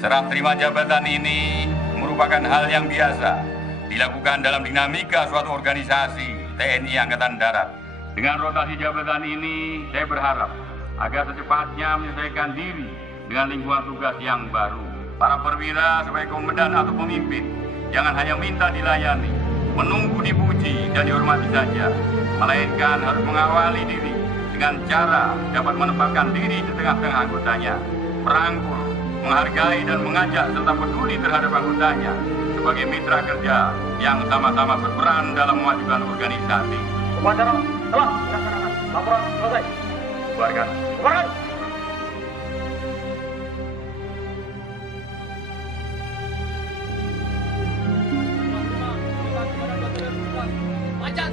Serah terima jabatan ini merupakan hal yang biasa dilakukan dalam dinamika suatu organisasi TNI Angkatan Darat. Dengan rotasi jabatan ini, saya berharap agar secepatnya menyesuaikan diri dengan lingkungan tugas yang baru. Para perwira sebagai komandan atau pemimpin, jangan hanya minta dilayani, menunggu dipuji dan dihormati saja, melainkan harus mengawali diri dengan cara dapat menempatkan diri di tengah-tengah anggotanya, merangkul, menghargai dan mengajak serta peduli terhadap anggotanya sebagai mitra kerja yang sama-sama berperan dalam memajukan organisasi. Upacara telah dilaksanakan. Laporan selesai. Bubarkan. Bubarkan. Baca